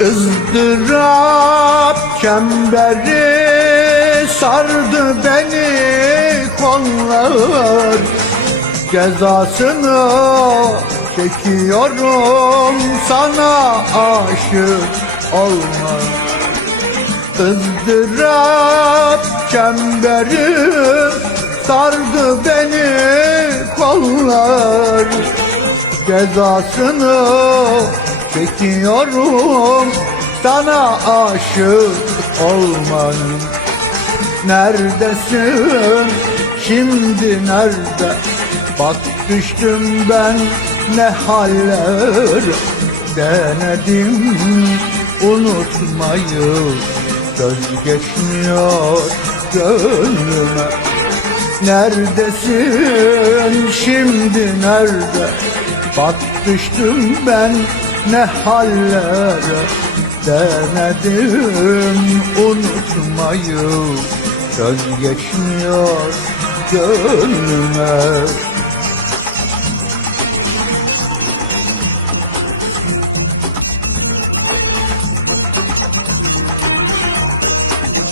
ızdırap çemberi sardı beni kollar. Cezasını çekiyorum sana aşık olma. Izdırap çemberi sardı beni kollar. Cezasını çekiyorum sana aşık olmanın Neredesin? Şimdi nerede? Bak düştüm ben ne haller Denedim. Unutmayı Söz geçmiyor gönlüme. Neredesin? Şimdi nerede? Bak düştüm ben ne hallere Denedim. Unutmayı Söz geçmiyor gönlüme